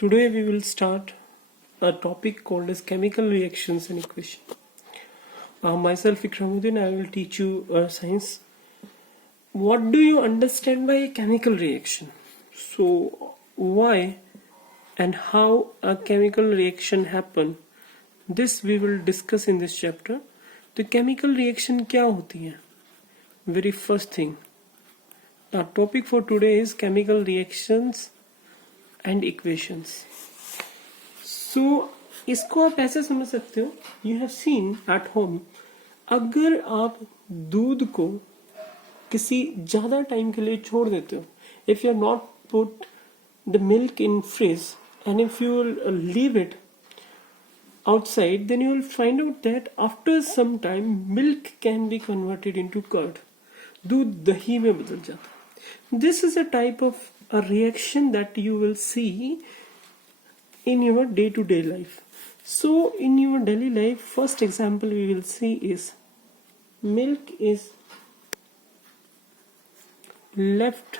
Today we will start a topic called as chemical reactions and equation. Myself Ikramuddin, I will teach you science. What do you understand by a chemical reaction? So why and how a chemical reaction happen? This we will discuss in this chapter. The chemical reaction क्या होती है? Very first thing. Our topic for today is chemical reactions and equations. So इसको आप ऐसे समझ सकते हो, you have seen at home, अगर आप दूध को किसी ज़्यादा टाइम के लिए छोड़ देते हो, if you are not put the milk in fridge and if you will leave it outside, then you will find out that after some time milk can be converted into curd. दूध दही में बदल जाता है. This is a type of a reaction that you will see in your day-to-day life. So in your daily life, first example we will see is milk is left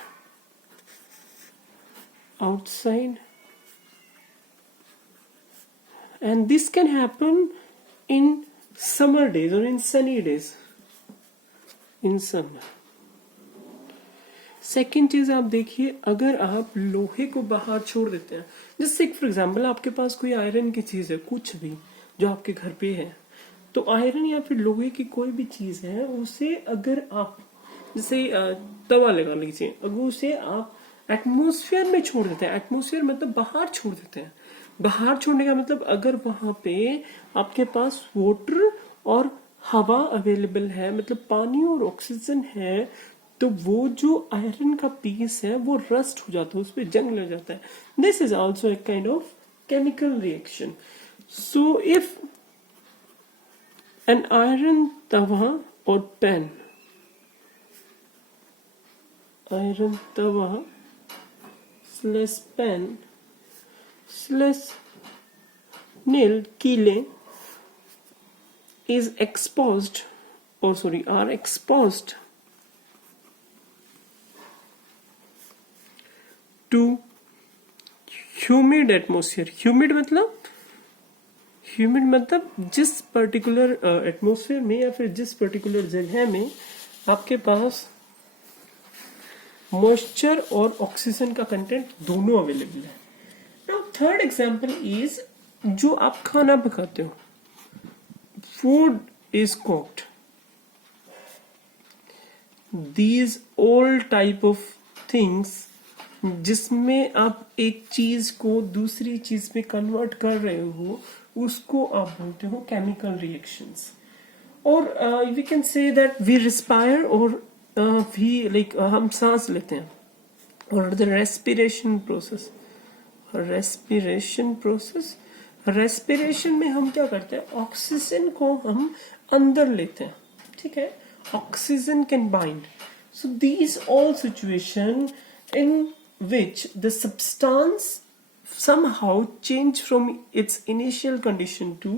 outside, and this can happen in summer days or in sunny days. In summer. Second चीज आप देखिए, अगर आप लोहे को बाहर छोड़ देते हैं, जैसे फॉर एग्जाम्पल आपके पास कोई आयरन की चीज है, कुछ भी जो आपके घर पे है, तो आयरन या फिर लोहे की कोई भी चीज है, उसे अगर आप जैसे तवा लगा लीजिए, अगर उसे आप एटमोसफियर में छोड़ देते हैं, एटमोसफियर मतलब बाहर छोड़ देते हैं, बाहर छोड़ने का मतलब अगर वहां पे आपके पास वाटर और हवा अवेलेबल है, मतलब पानी और ऑक्सीजन है, तो वो जो आयरन का पीस है वो रस्ट हो जाता है, उस पर जंग लग जाता है. This is also a kind of chemical reaction. So if an iron tawa और pan, iron tawa slash pan slash nail कीले is exposed, or sorry, are exposed to humid atmosphere. Humid मतलब जिस पर्टिकुलर एटमोसफियर में या फिर जिस पर्टिकुलर जगह में आपके पास मॉइस्चर और ऑक्सीजन का कंटेंट दोनों अवेलेबल है. नाउ थर्ड एग्जांपल इज जो आप खाना पकाते हो, food is cooked. These all type of things जिसमें आप एक चीज को दूसरी चीज में कन्वर्ट कर रहे हो, उसको आप बोलते हो केमिकल रिएक्शंस. और we can say that we respire और वी लाइक हम सांस लेते हैं, और द रेस्पिरेशन प्रोसेस रेस्पिरेशन में हम क्या करते हैं, ऑक्सीजन को हम अंदर लेते हैं, ठीक है, oxygen can bind. So these all situation in which the substance somehow change from its initial condition to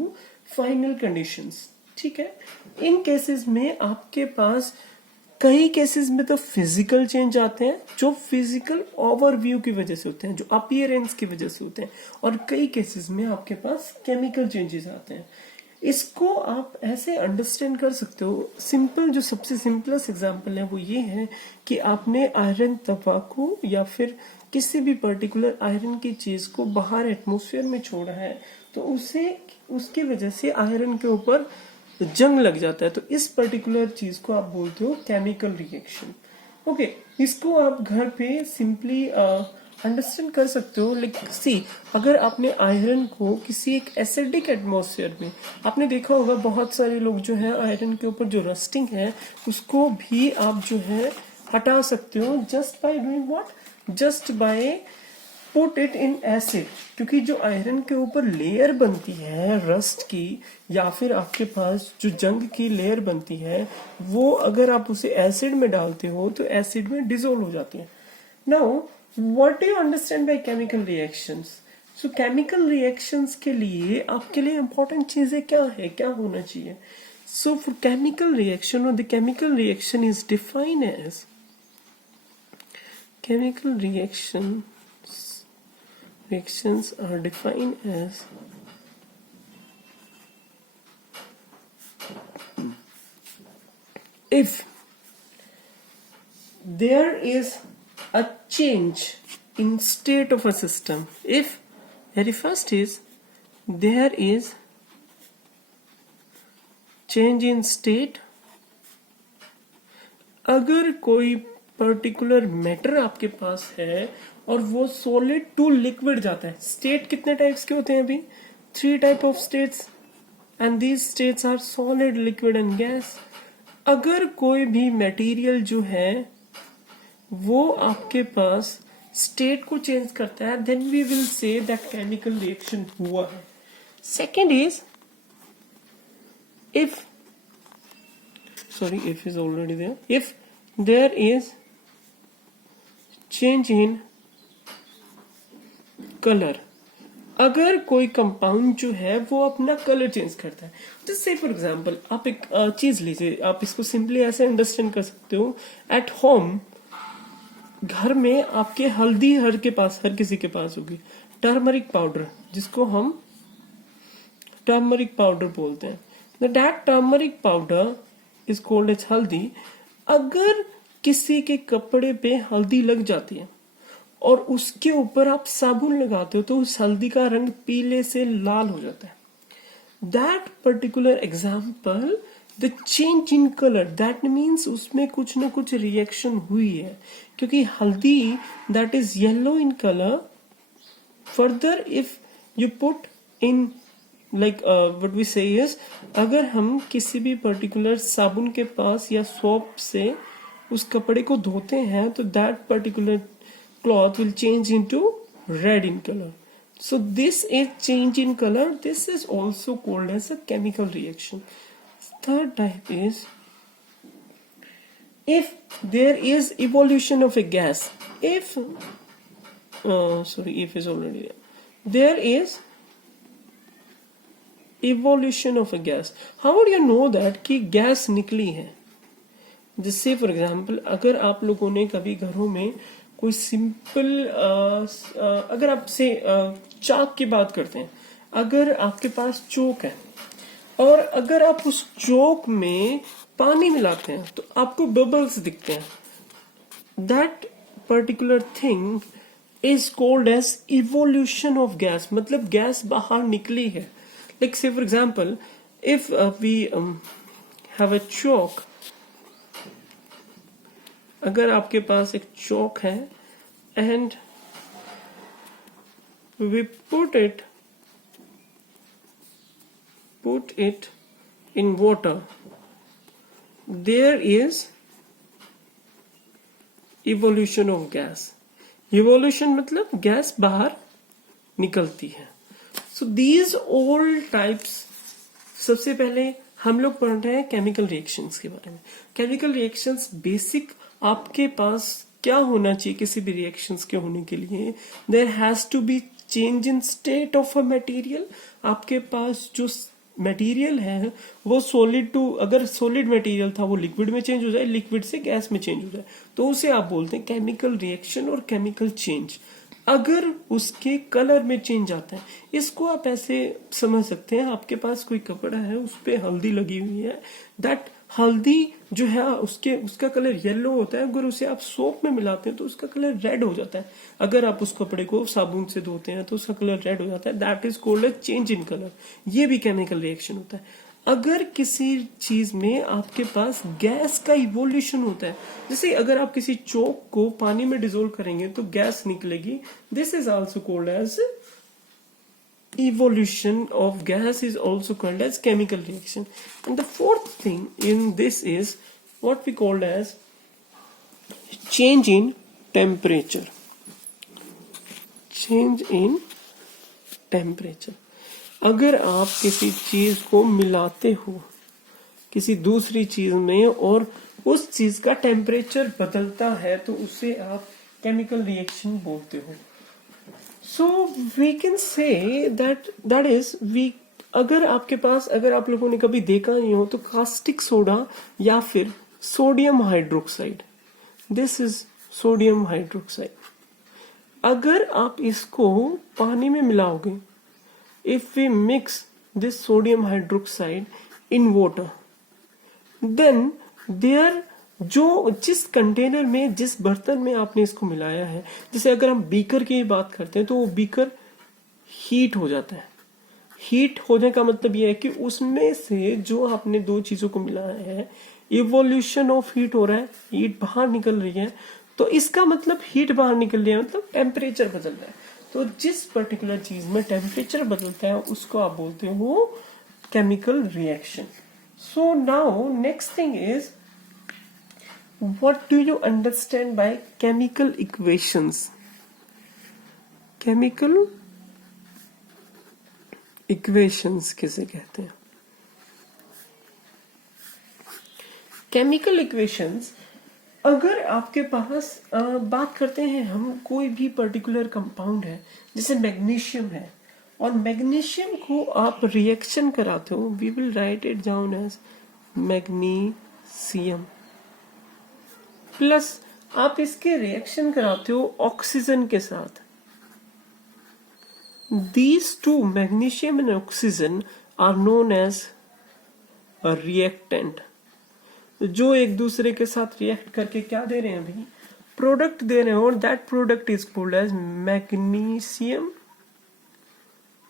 final conditions, ठीक है. इन केसेस में आपके पास कई केसेस में तो फिजिकल चेंज आते हैं, जो फिजिकल ओवरव्यू की वजह से होते हैं, जो अपीयरेंस की वजह से होते हैं, और कई केसेस में आपके पास केमिकल चेंजेस आते हैं. इसको आप ऐसे अंडरस्टैंड कर सकते हो. सिंपल, जो सबसे सिंपलेस्ट एग्जांपल है वो ये है कि आपने आयरन तवा को या फिर किसी भी पर्टिकुलर आयरन की चीज को बाहर एटमोसफियर में छोड़ा है, तो उसे उसकी वजह से आयरन के ऊपर जंग लग जाता है, तो इस पर्टिकुलर चीज को आप बोलते हो केमिकल रिएक्शन. ओके, इसको आप घर पे सिंपली अंडरस्टैंड कर सकते हो. लाइक सी, अगर आपने आयरन को किसी एक एसिडिक एटमॉस्फेयर में, आपने देखा होगा बहुत सारे लोग जो है आयरन के ऊपर जो रस्टिंग है उसको भी आप जो है हटा सकते हो, just by doing what, just buy put it in acid. क्योंकि जो आयरन के ऊपर लेयर बनती है रस्ट की, या फिर आपके पास जो जंग की लेयर बनती है, वो अगर आप उसे एसिड में डालते हो तो एसिड में डिसॉल्व हो जाती है. Now what do you understand by chemical reactions? So chemical reactions के लिए आपके लिए इंपॉर्टेंट चीजें क्या है, क्या होना चाहिए? सो फॉर केमिकल रिएक्शन, और the chemical reaction is defined as chemical reactions are defined as if there is a change in state of a system. If very first is there is change in state, अगर कोई particular matter आपके पास है और वो solid to liquid जाता है. State कितने types के होते हैं अभी? 3 type of states and these states are solid, liquid and gas. अगर कोई भी मटेरियल जो है वो आपके पास स्टेट को चेंज करता है, then we will say that chemical reaction हुआ है. Second is if is already there. If there is change in color, अगर कोई कंपाउंड जो है वो अपना कलर चेंज करता है. जैसे फॉर एग्जांपल आप एक चीज लीजिए, आप इसको सिंपली ऐसे अंडरस्टैंड कर सकते हो. एट होम, घर में आपके हल्दी हर किसी के पास होगी. टर्मरिक पाउडर, जिसको हम टर्मरिक पाउडर बोलते हैं. That turmeric powder is called as हल्दी. अगर किसी के कपड़े पे हल्दी लग जाती है और उसके ऊपर आप साबुन लगाते हो तो उस हल्दी का रंग पीले से लाल हो जाता है. That particular example, the change in color, that means उसमें कुछ ना कुछ रिएक्शन हुई है, क्योंकि हल्दी that is yellow in color. Further, if you put in what we say is, अगर हम किसी भी पर्टिकुलर साबुन के पास या सोप से उस कपड़े को धोते हैं तो that particular cloth will change into red in colour. So this is change in colour. This is also called as a chemical reaction. Third type is if there is evolution of a gas. If if is already there is evolution of a gas. How would you know that कि gas निकली है? जैसे for example अगर आप लोगों ने कभी घरों में कोई सिंपल अगर आपसे चाक की बात करते हैं, अगर आपके पास चोक है और अगर आप उस चोक में पानी मिलाते हैं तो आपको बबल्स दिखते हैं. That particular thing is called as evolution of gas. मतलब गैस बाहर निकली है. Like say for example, if we have a chalk, अगर आपके पास एक chalk है and we put it in water, there is evolution of gas. Evolution मतलब gas बाहर निकलती है. So these all types. सबसे पहले हम लोग पढ़ रहे हैं केमिकल रिएक्शंस के बारे में. केमिकल रिएक्शंस बेसिक आपके पास क्या होना चाहिए किसी भी रिएक्शंस के होने के लिए? There has to be change in state of a material. आपके पास जो मटेरियल है वो सॉलिड टू, अगर सॉलिड मटेरियल था वो लिक्विड में चेंज हो जाए, लिक्विड से गैस में चेंज हो जाए, तो उसे आप बोलते हैं केमिकल रिएक्शन और केमिकल चेंज. अगर उसके कलर में चेंज आता है, इसको आप ऐसे समझ सकते हैं, आपके पास कोई कपड़ा है उस पे हल्दी लगी हुई है, दैट हल्दी जो है उसका कलर येलो होता है. अगर उसे आप सोप में मिलाते हैं तो उसका कलर रेड हो जाता है. अगर आप उस कपड़े को साबुन से धोते हैं तो उसका कलर रेड हो जाता है. That is called a change in colour. ये भी केमिकल रिएक्शन होता है. अगर किसी चीज में आपके पास गैस का इवोल्यूशन होता है, जैसे अगर आप किसी चोक को पानी में डिसोल्व करेंगे तो गैस निकलेगी. This is also called as evolution of gas, is also called as chemical reaction. And the fourth thing in this is what we call as change in temperature. Change in temperature. अगर आप किसी चीज को मिलाते हो किसी दूसरी चीज में और उस चीज का टेम्परेचर बदलता है तो उसे आप केमिकल रिएक्शन बोलते हो. So we can say that is अगर आपके पास, अगर आप लोगों ने कभी देखा नहीं हो तो कास्टिक सोडा या फिर sodium hydroxide, this is sodium hydroxide. अगर आप इसको पानी में मिलाओगे, if we mix this sodium hydroxide in water, then there जो जिस कंटेनर में, जिस बर्तन में आपने इसको मिलाया है, जैसे अगर हम बीकर की बात करते हैं तो वो बीकर हीट हो जाता है। हीट होने का मतलब यह है कि उसमें से जो आपने दो चीजों को मिलाया है, इवोल्यूशन ऑफ हीट हो रहा है, हीट बाहर निकल रही है। तो इसका मतलब हीट बाहर निकल रही है मतलब टेम्परेचर बदल रहा है। तो जिस पर्टिकुलर चीज में टेम्परेचर बदलता है उसको आप बोलते हो chemical reaction. So now next thing is, what do you understand by chemical equations? Chemical equations किसे कहते हैं? Chemical equations, अगर आपके पास बात करते हैं हम, कोई भी पर्टिकुलर कंपाउंड है, जैसे मैग्नीशियम है, और मैग्नीशियम को आप रिएक्शन कराते हो, we will write it down as magnesium, plus आप इसके रिएक्शन कराते हो ऑक्सीजन के साथ। These two, magnesium and oxygen, are known as reactant, जो एक दूसरे के साथ रिएक्ट करके क्या दे रहे हैं भाई, प्रोडक्ट दे रहे हैं, और that product is called as magnesium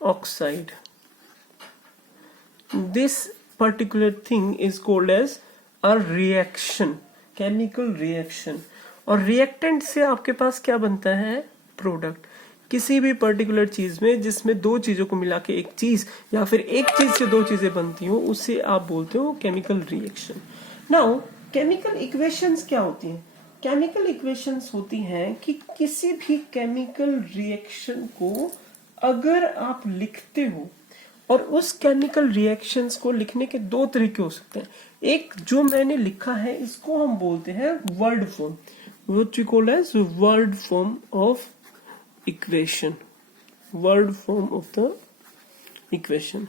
oxide. This particular thing is called as a reaction, chemical reaction. और रिएक्टेंट से आपके पास क्या बनता है, प्रोडक्ट। किसी भी पर्टिकुलर चीज में जिसमें दो चीजों को मिला के एक चीज, या फिर एक चीज से दो चीजें बनती हो, उसे आप बोलते हो chemical reaction. Now chemical equations क्या होती हैं? केमिकल इक्वेशंस होती हैं कि किसी भी केमिकल रिएक्शन को अगर आप लिखते हो, और उस केमिकल रिएक्शंस को लिखने के दो तरीके हो सकते हैं। एक जो मैंने लिखा है इसको हम बोलते हैं word form, which we call as word form of equation, word form of the equation.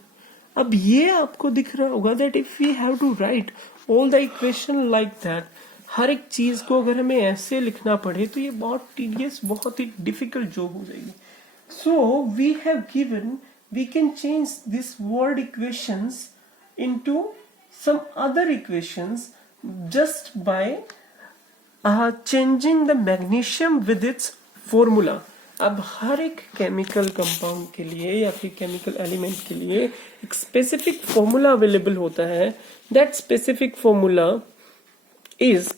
अब ये आपको दिख रहा होगा that if we have to write all the equation like that, हर एक चीज को अगर हमें ऐसे लिखना पड़े तो ये बहुत टीडियस, बहुत ही डिफिकल्ट जॉब हो जाएगी। So we have given, we can change this word equations into some other equations just by changing the magnesium with its formula. अब हर एक केमिकल कंपाउंड के लिए या फिर केमिकल एलिमेंट के लिए एक स्पेसिफिक फॉर्मूला अवेलेबल होता है। That specific formula is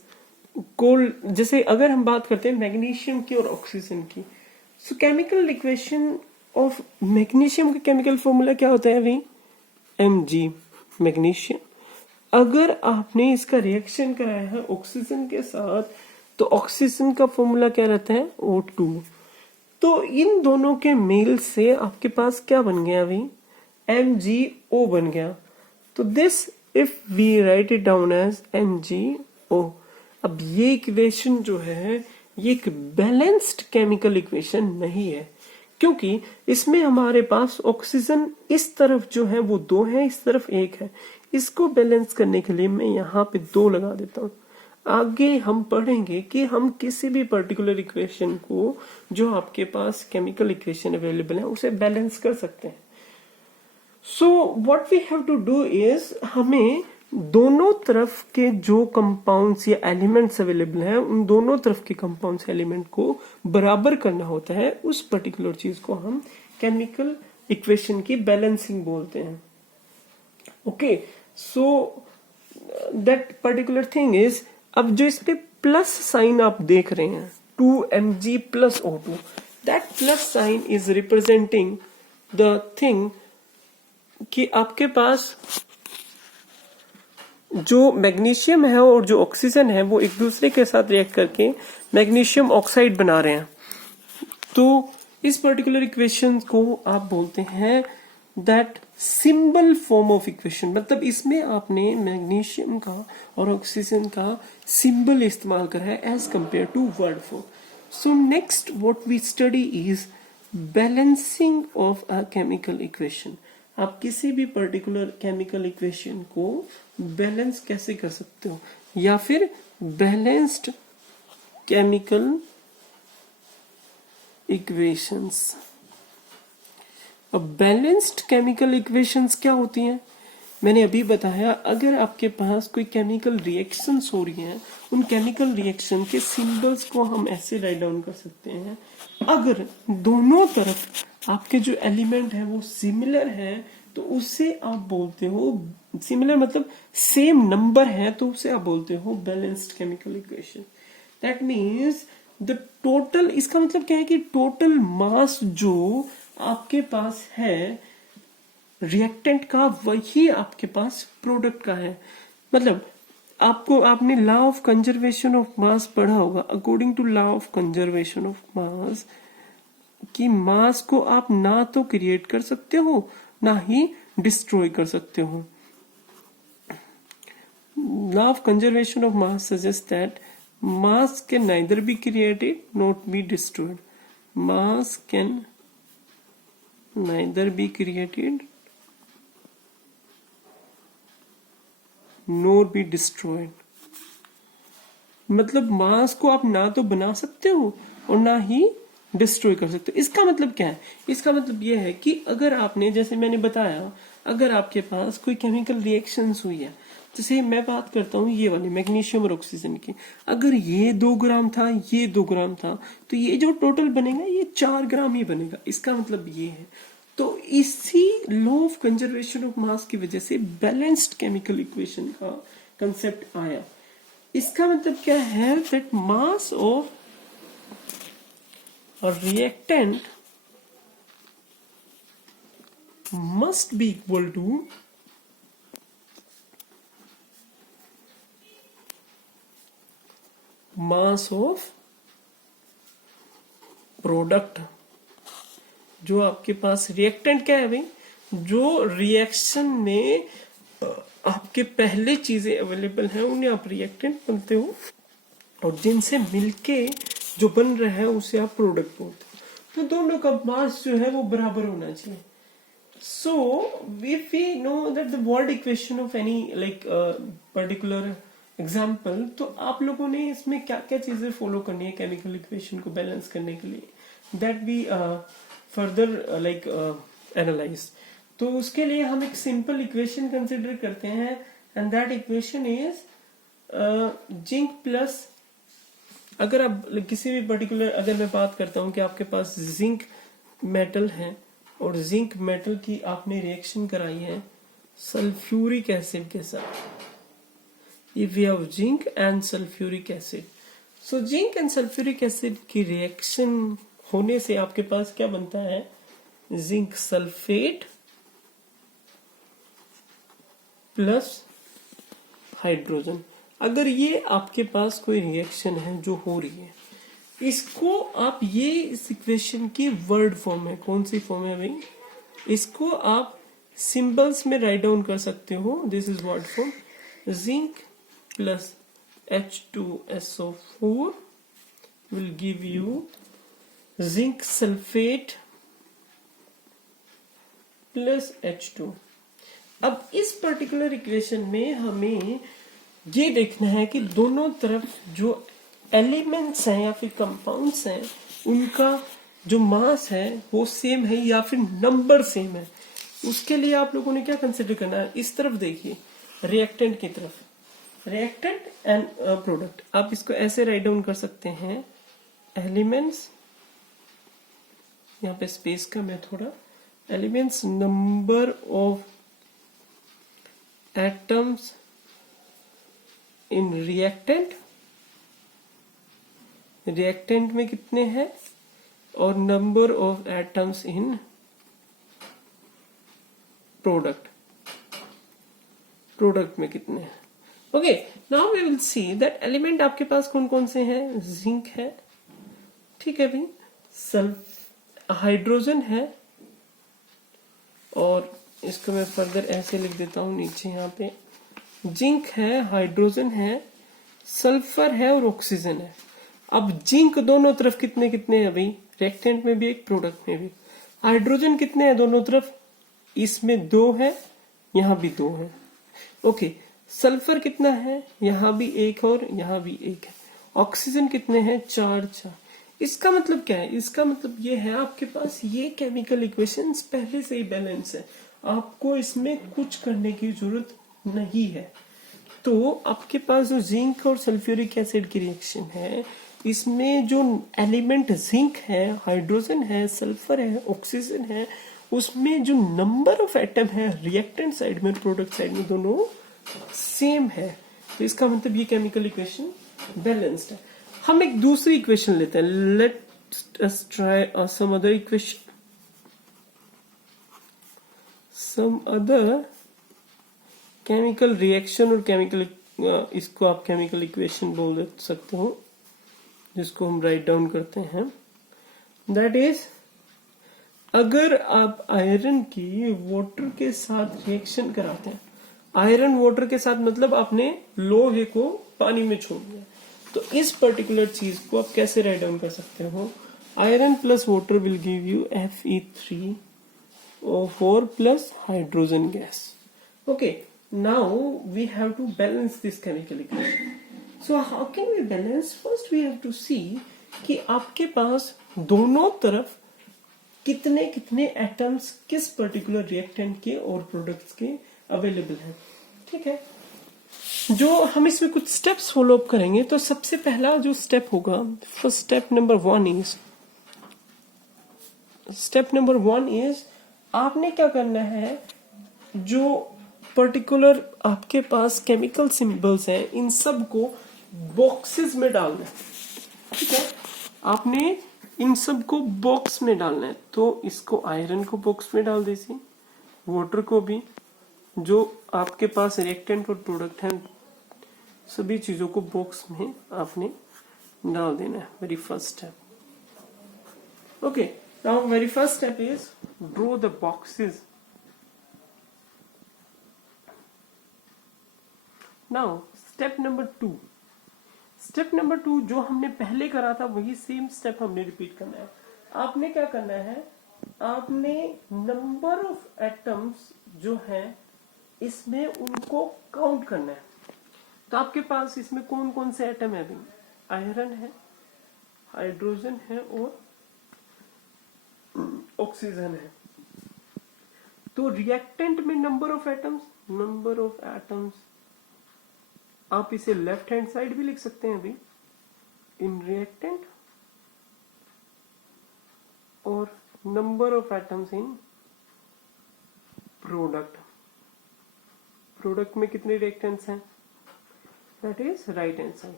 cold, जैसे अगर हम बात करते हैं मैग्नीशियम की और ऑक्सीजन की, सो केमिकल इक्वेशन ऑफ मैग्नीशियम का केमिकल फॉर्मूला क्या होता है भाई, Mg, मैग्नीशियम। अगर आपने इसका रिएक्शन कराया है ऑक्सीजन के साथ, तो ऑक्सीजन का फॉर्मूला क्या रहता है, O2। तो इन दोनों के मेल से आपके पास क्या बन गया भाई, MgO बन गया। तो this if we write it down as MgO। अब ये इक्वेशन जो है ये एक बैलेंस्ड केमिकल इक्वेशन नहीं है, क्योंकि इसमें हमारे पास ऑक्सीजन इस तरफ जो है वो 2 है, इस तरफ 1 है। इसको बैलेंस करने के लिए मैं यहाँ पे 2 लगा देता हूँ। आगे हम पढ़ेंगे कि हम किसी भी पर्टिकुलर इक्वेशन को, जो आपके पास केमिकल इक्वेशन अवेलेबल है, उसे बैलेंस कर सकते हैं। So what we have to do is, हमें दोनों तरफ के जो कंपाउंड्स या एलिमेंट्स अवेलेबल हैं, उन दोनों तरफ के कंपाउंड्स एलिमेंट को बराबर करना होता है। उस पर्टिकुलर चीज को हम केमिकल इक्वेशन की बैलेंसिंग बोलते हैं। Okay, so that particular thing is, अब जो इस पे प्लस साइन आप देख रहे हैं 2Mg plus O2, that plus sign is representing the thing कि आपके पास जो मैग्नीशियम है और जो ऑक्सीजन है वो एक दूसरे के साथ रिएक्ट करके मैग्नीशियम ऑक्साइड बना रहे हैं। तो इस पर्टिकुलर इक्वेशन को आप बोलते हैं that symbol form of equation, मतलब इसमें आपने मैग्नीशियम का और ऑक्सीजन का सिंबल इस्तेमाल करा है as compare to word form. So next what we study is balancing of a chemical equation. आप किसी भी पर्टिकुलर केमिकल इक्वेशन को बैलेंस कैसे कर सकते हो, या फिर बैलेंस्ड केमिकल इक्वेशंस। अब बैलेंस्ड केमिकल इक्वेशंस क्या होती हैं? मैंने अभी बताया, अगर आपके पास कोई केमिकल रिएक्शंस हो रही हैं, उन केमिकल रिएक्शन के सिंबल्स को हम ऐसे राइट डाउन कर सकते हैं। अगर दोनों तरफ आपके जो एलिमेंट है वो सिमिलर है तो उसे आप बोलते हो, सिमिलर मतलब सेम नंबर है तो उसे आप बोलते हो balanced chemical equation. That means the total, इसका मतलब क्या है कि टोटल मास जो आपके पास है रिएक्टेंट का वही आपके पास प्रोडक्ट का है। मतलब आपने law of conservation of mass पढ़ा होगा। According to law of conservation of mass कि मास को आप ना तो क्रिएट कर सकते हो ना ही डिस्ट्रॉय कर सकते हो। Law of conservation of mass suggest that mass can neither be created nor be destroyed. Mass can neither be created nor be destroyed. मतलब मास को आप ना तो बना सकते हो और ना ही डिस्ट्रॉय कर सकते हो। इसका मतलब क्या है? इसका मतलब यह है कि अगर आपने, जैसे मैंने बताया, अगर आपके पास कोई केमिकल रिएक्शंस हुई है, जैसे मैं बात करता हूँ ये वाली मैग्नीशियम और ऑक्सीजन की, अगर ये 2 ग्राम था, ये 2 ग्राम था, तो ये जो टोटल बनेगा ये 4 ग्राम ही बनेगा। इसका मतलब ये है। तो इसी लॉ ऑफ कंजर्वेशन ऑफ मास की वजह से बैलेंस्ड केमिकल इक्वेशन का कंसेप्ट आया। इसका मतलब क्या है? That mass of a reactant must be equal to mass of product। जो आपके पास रिएक्टेंट क्या है भाई? जो रिएक्शन में आपके पहले चीजें अवेलेबल हैं उन्हें आप रिएक्टेंट बोलते हो, और जिनसे मिलके जो बन रहा है उसे आप प्रोडक्ट बोलते हो। तो दोनों का मास जो है वो बराबर होना चाहिए। So if we know that the word equation of any like particular example, तो आप लोगों ने इसमें क्या क्या चीजें फॉलो करनी है केमिकल इक्वेशन को बैलेंस करने के लिए, that be further like analyse. तो उसके लिए हम एक सिंपल इक्वेशन कंसिडर करते हैं, and that equation is zinc plus, अगर आप किसी भी पर्टिकुलर, अगर मैं बात करता हूं कि आपके पास जिंक मेटल है और जिंक मेटल की आपने रिएक्शन कराई है सल्फ्यूरिक एसिड के साथ, if we have zinc and sulphuric acid, so zinc and sulphuric acid की रिएक्शन होने से आपके पास क्या बनता है? Zinc sulphate plus hydrogen. अगर ये आपके पास कोई रिएक्शन है जो हो रही है, इसको आप, ये इस इक्वेशन की वर्ड फॉर्म है। कौन सी फॉर्म है भाई? इसको आप सिंबल्स में राइट डाउन कर सकते हो। This is word form. Zinc plus H2SO4 will give you zinc sulfate plus H2। अब इस पर्टिकुलर इक्वेशन में हमें ये देखना है कि दोनों तरफ जो एलिमेंट्स हैं या फिर कंपाउंड्स हैं उनका जो मास है वो सेम है या फिर नंबर सेम है। उसके लिए आप लोगों ने क्या कंसिडर करना है? इस तरफ देखिए, रिएक्टेंट की तरफ, रिएक्टेंट एंड प्रोडक्ट। आप इसको ऐसे राइट डाउन कर सकते हैं, एलिमेंट्स, यहाँ पे स्पेस का मैं थोड़ा, elements number of atoms in reactant, reactant में कितने हैं, और number of atoms in product, product में कितने हैं। Okay, now we will see that element आपके पास कौन कौन से हैं। जिंक है, ठीक है भाई, हाइड्रोजन है, और इसको मैं फर्दर ऐसे लिख देता हूं नीचे, यहाँ पे जिंक है, हाइड्रोजन है, सल्फर है और ऑक्सीजन है। अब जिंक दोनों तरफ कितने कितने हैं भाई? रिएक्टेंट में भी एक, प्रोडक्ट में भी। हाइड्रोजन कितने हैं दोनों तरफ? इसमें 2 है, यहां भी 2 है। ओके, सल्फर कितना है? यहां भी 1 और यहां भी 1 है। ऑक्सीजन कितने हैं? 4 4। इसका मतलब क्या है? इसका मतलब ये है आपके पास ये केमिकल इक्वेशंस पहले से ही बैलेंस है, आपको इसमें कुछ करने की जरूरत नहीं है। तो आपके पास जो जिंक और सल्फ्यूरिक एसिड की रिएक्शन है, इसमें जो एलिमेंट जिंक है, हाइड्रोजन है, सल्फर है, ऑक्सीजन है, उसमें जो नंबर ऑफ एटम है रिएक्टेंट साइड में, प्रोडक्ट साइड में, दोनों सेम है। तो इसका मतलब ये केमिकल इक्वेशन बैलेंस्ड है। हम एक दूसरी इक्वेशन लेते हैं, let us try some other equation, some other chemical reaction और केमिकल, इसको आप केमिकल इक्वेशन बोल सकते हो, जिसको हम राइट डाउन करते हैं। दैट इज, अगर आप आयरन की वाटर के साथ रिएक्शन कराते हैं, आयरन वाटर के साथ मतलब आपने लोहे को पानी में छोड़ दिया, तो इस पर्टिकुलर चीज को आप कैसे राइट डाउन कर सकते हो? Iron plus water will give you Fe3O4 plus hydrogen gas. Okay, now we have to balance this chemical equation. So how can we balance? First we have to see कि आपके पास दोनों तरफ कितने कितने atoms किस पर्टिकुलर रिएक्टेंट के और products के अवेलेबल हैं। ठीक है, जो हम इसमें कुछ स्टेप्स फॉलो अप करेंगे। तो सबसे पहला जो स्टेप होगा, फर्स्ट स्टेप नंबर 1 इज आपने क्या करना है, जो पर्टिकुलर आपके पास केमिकल सिंबल्स हैं, इन सब को बॉक्सेस में डालना है। ठीक है, आपने इन सब को बॉक्स में डालना है। तो इसको आयरन को बॉक्स में डाल दीजिए, वाटर को भी, जो आपके पास रिएक्टेंट और प्रोडक्ट हैं, सभी चीजों को बॉक्स में आपने डाल देना है। Very first step. Okay, now very first step is draw the boxes. Now step number 2 जो हमने पहले करा था वही सेम स्टेप हमने रिपीट करना है। आपने क्या करना है, आपने नंबर ऑफ एटम्स जो है इसमें उनको काउंट करना है। तो आपके पास इसमें कौन कौन से एटम है? अभी आयरन है, हाइड्रोजन है और ऑक्सीजन है। तो रिएक्टेंट में नंबर ऑफ एटम्स आप इसे लेफ्ट हैंड साइड भी लिख सकते हैं अभी, इन रिएक्टेंट, और number of atoms in product में कितने रिएक्टेंट्स हैं, that is right hand side.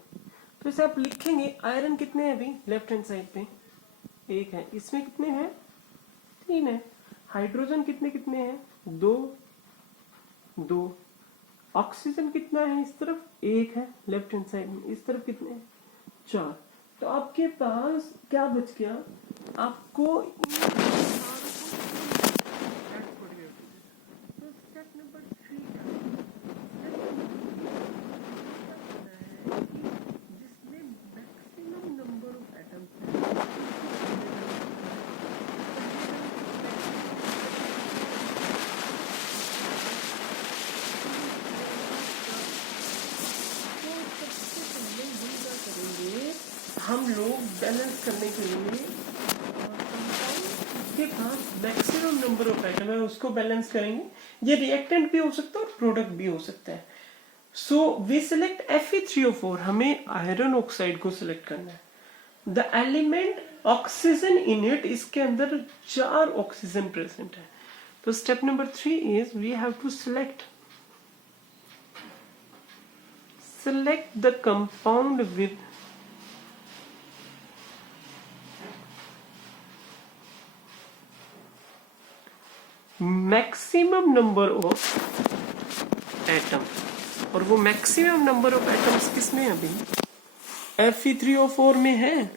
तो इसे आप लिखेंगे, आयरन कितने हैं अभी लेफ्ट हैंड साइड पे? 1 है। इसमें कितने हैं? 3 है। हाइड्रोजन कितने हैं? 2। ऑक्सीजन कितना है इस तरफ? 1 है लेफ्ट हैंड साइड में। इस तरफ कितने हैं? 4। तो आपके पास क्या बच गया? आपको स्टेप नंबर 3 जिसमें मैक्सिमम नंबर ऑफ एटम्स है, हम लोग बैलेंस करने के लिए के पास मैक्सिमम नंबर ऑफ एटम है उसको बैलेंस करेंगे। ये रिएक्टेंट भी हो सकता है और प्रोडक्ट भी हो सकता है। सो वी सिलेक्ट Fe3O4, हमें आयरन ऑक्साइड को सिलेक्ट करना है। The element oxygen in it, इसके अंदर 4 ऑक्सीजन प्रेजेंट है। तो step number 3 is we have to select the compound with maximum number of atom. और वो मैक्सिमम नंबर ऑफ एटम्स किसमें है अभी? Fe3O4 में है।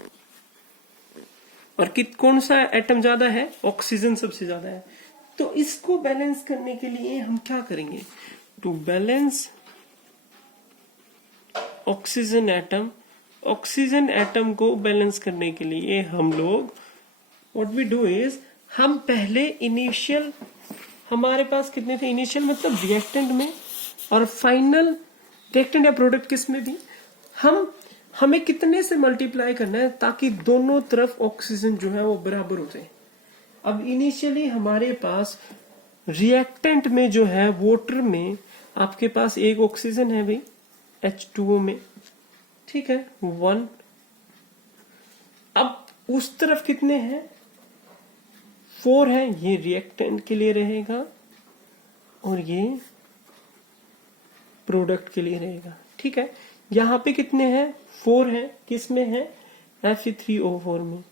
और कौन सा एटम ज्यादा है? ऑक्सीजन सबसे ज्यादा है। तो इसको बैलेंस करने के लिए हम क्या करेंगे? टू बैलेंस ऑक्सीजन एटम को बैलेंस करने के लिए हम लोग व्हाट वी डू इज, हम पहले इनिशियल, हमारे पास कितने थे इनिशियल, मतलब रिएक्टेंट में, और फाइनल रिएक्टेंट या प्रोडक्ट किस में भी, हम हमें कितने से मल्टीप्लाई करना है ताकि दोनों तरफ ऑक्सीजन जो है वो बराबर हो जाए। अब इनिशियली हमारे पास रिएक्टेंट में जो है वाटर में आपके पास एक ऑक्सीजन है भाई H2O में, ठीक है 1। अब उस तरफ कितने हैं 4 है, ये रिएक्टेंट के लिए रहेगा और ये प्रोडक्ट के लिए रहेगा, ठीक है। यहाँ पे कितने हैं 4 है, किस में है Fe3O4 में।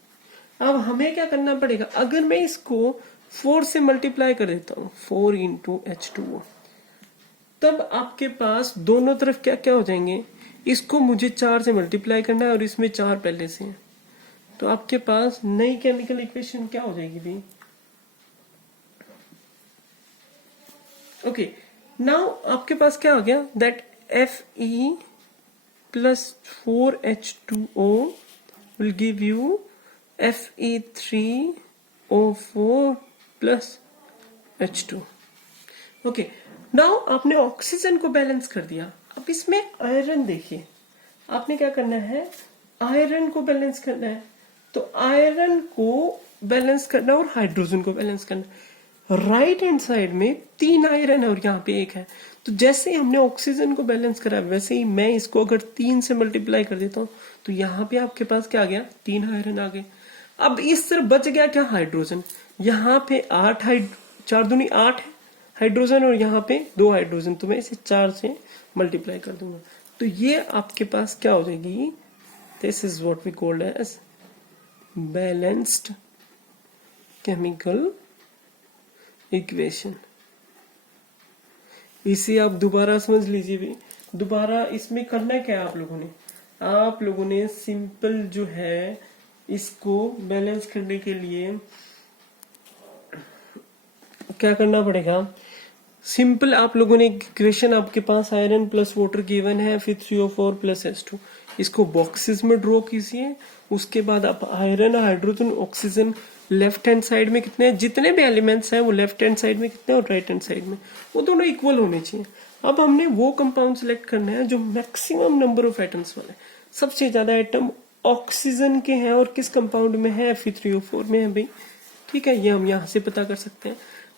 अब हमें क्या करना पड़ेगा, अगर मैं इसको 4 से मल्टीप्लाई कर देता हूँ 4 इंटू H2O, तब आपके पास दोनों तरफ क्या क्या हो जाएंगे, इसको मुझे 4 से मल्टीप्लाई करना है और इसमें 4 पहले से है, तो आपके पास नई केमिकल इक्वेशन क्या हो जाएगी भाई। ओके, नाउ आपके पास क्या हो गया, that Fe plus 4H2O will give you Fe3O4 plus H2। Okay, now आपने ऑक्सीजन को बैलेंस कर दिया। अब इसमें आयरन देखिए, आपने क्या करना है, आयरन को बैलेंस करना है। तो आयरन को बैलेंस करना और हाइड्रोजन को बैलेंस करना। राइट हैंड साइड में 3 आयरन है और यहाँ पे 1 है। तो जैसे ही हमने ऑक्सीजन को बैलेंस करा, वैसे ही मैं इसको अगर 3 से मल्टीप्लाई कर देता हूँ तो यहाँ पे आपके पास क्या आ गया, 3 आयरन आ गए। अब इस तरफ बच गया क्या, हाइड्रोजन। यहाँ पे 4 दूनी 8 है हाइड्रोजन और यहाँ पे 2 हाइड्रोजन, तो मैं इसे 4 से मल्टीप्लाई कर दूंगा। तो ये आपके पास क्या हो जाएगी, this is what we called as balanced chemical equation. इसे आप दोबारा समझ लीजिए भी, दोबारा इसमें करना क्या है आप लोगों ने सिंपल जो है इसको बैलेंस करने के लिए क्या करना पड़ेगा, सिंपल आप लोगों ने इक्वेशन, आपके पास आयरन प्लस वाटर गिवन है, फिर 3O4 प्लस H2, इसको बॉक्सेस में ड्रॉ कीजिए। उसके बाद आप iron, hydrogen, oxygen left hand side में कितने, जितने भी एलिमेंट्स हैं वो लेफ्ट हैंड साइड में कितने और राइट हैंड साइड में, वो दोनों इक्वल होने चाहिए। अब हमने वो कंपाउंड सिलेक्ट करना है जो मैक्सिमम नंबर ऑफ एटम्स वाला है। सबसे ज्यादा एटम ऑक्सीजन के हैं और किस कंपाउंड में है, Fe3O4 में है भाई, ठीक है। ये हम यहाँ से पता कर सकते हैं।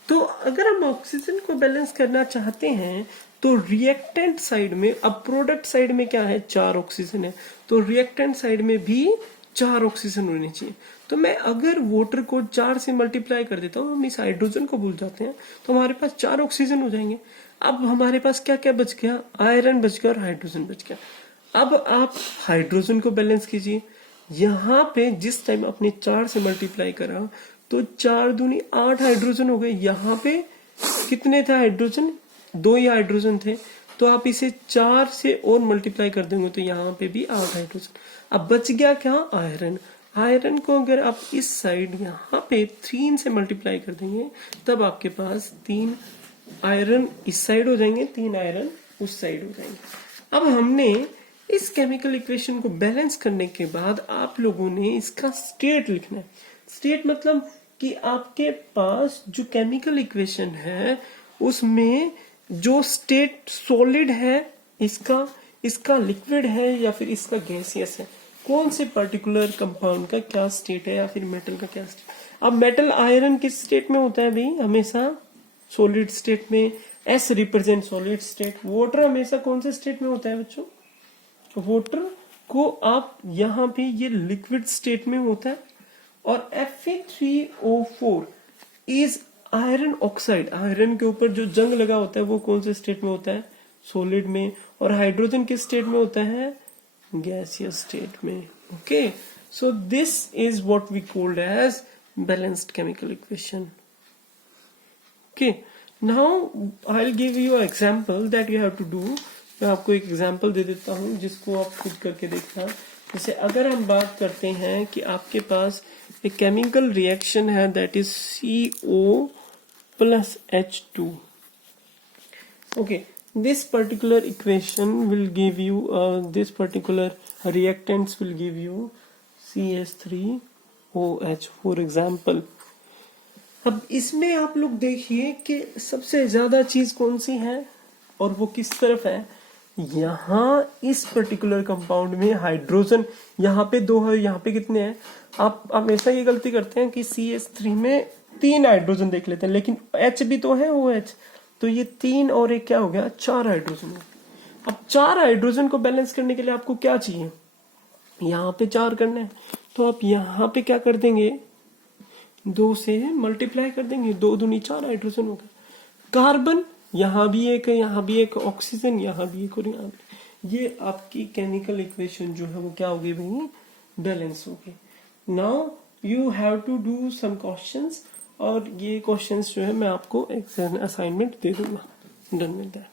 तो अगर हम ऑक्सीजन को बैलेंस करना चाहते हैं तो रिएक्टेंट साइड में, अब प्रोडक्ट साइड में क्या है, 4 ऑक्सीजन है, तो रिएक्टेंट साइड में भी 4 ऑक्सीजन होने चाहिए। तो मैं अगर वाटर को 4 से मल्टीप्लाई कर देता हूँ, हम इस हाइड्रोजन को भूल जाते हैं, तो हमारे पास 4 ऑक्सीजन हो जाएंगे। अब हमारे पास क्या क्या बच गया, आयरन बच गया और हाइड्रोजन बच गया। अब आप हाइड्रोजन को बैलेंस कीजिए। यहाँ पे जिस टाइम आपने 4 से मल्टीप्लाई करा तो 4 दूनी 8 हाइड्रोजन हो गए। यहाँ पे कितने थे हाइड्रोजन, 2 ही हाइड्रोजन थे, तो आप इसे 4 से और मल्टीप्लाई कर देंगे तो यहाँ पे भी 8 हाइड्रोजन। अब बच गया क्या, आयरन। आयरन को अगर आप इस साइड यहाँ पे 3 से मल्टीप्लाई कर देंगे तब आपके पास 3 आयरन इस साइड हो जाएंगे, 3 आयरन उस साइड हो जाएंगे। अब हमने इस केमिकल इक्वेशन को बैलेंस करने के बाद आप लोगों ने इसका स्टेट लिखना है। स्टेट मतलब कि आपके पास जो केमिकल इक्वेशन है उसमें जो स्टेट सॉलिड है, इसका लिक्विड है या फिर इसका गैसियस है, कौन से पर्टिकुलर कंपाउंड का क्या स्टेट है या फिर मेटल का क्या स्टेट। अब मेटल आयरन किस स्टेट में होता है भाई, हमेशा सॉलिड स्टेट में, S represent solid state. Water हमेशा कौन से स्टेट में होता है बच्चों, वाटर को आप यहाँ पे ये लिक्विड स्टेट में होता है। और Fe3O4 is iron oxide, iron के ऊपर जो जंग लगा होता है वो कौन से स्टेट में होता है, सॉलिड में। और हाइड्रोजन किस स्टेट में होता है, गैसियस स्टेट में। Okay, so this is what we called as balanced chemical equation. Okay, now I will give you example that you have to do. मैं आपको एक एग्जांपल दे देता हूं जिसको आप खुद करके देखना। जैसे अगर हम बात करते हैं कि आपके पास एक केमिकल रिएक्शन है that is CO plus H2। okay, this particular equation will give you this particular reactants will give you CH3OH for example। अब इसमें आप लोग देखिए कि सबसे ज्यादा चीज कौन सी है और वो किस तरफ है, यहाँ इस पर्टिकुलर कंपाउंड में हाइड्रोजन यहाँ पे 2 है, यहाँ पे कितने हैं? आप हमेशा ये गलती करते हैं कि CH3 में 3 हाइड्रोजन देख लेते हैं, लेकिन H भी तो है OH, तो ये 3 और एक क्या हो गया, 4 हाइड्रोजन हो गया। अब 4 हाइड्रोजन को बैलेंस करने के लिए आपको क्या चाहिए, यहाँ पे 4 करना है, तो आप यहाँ पे क्या कर देंगे, 2 से मल्टीप्लाई कर देंगे, 2 दूनी 4 हाइड्रोजन हो गया। कार्बन यहाँ भी एक है, यहाँ भी एक, ऑक्सीजन यहाँ भी एक और यहाँ भी, ये आपकी केमिकल इक्वेशन जो है वो क्या होगी भाई, बैलेंस होगी। Now you have to do some questions, और ये क्वेश्चंस जो है मैं आपको एक असाइनमेंट दे दूंगा। Done with that.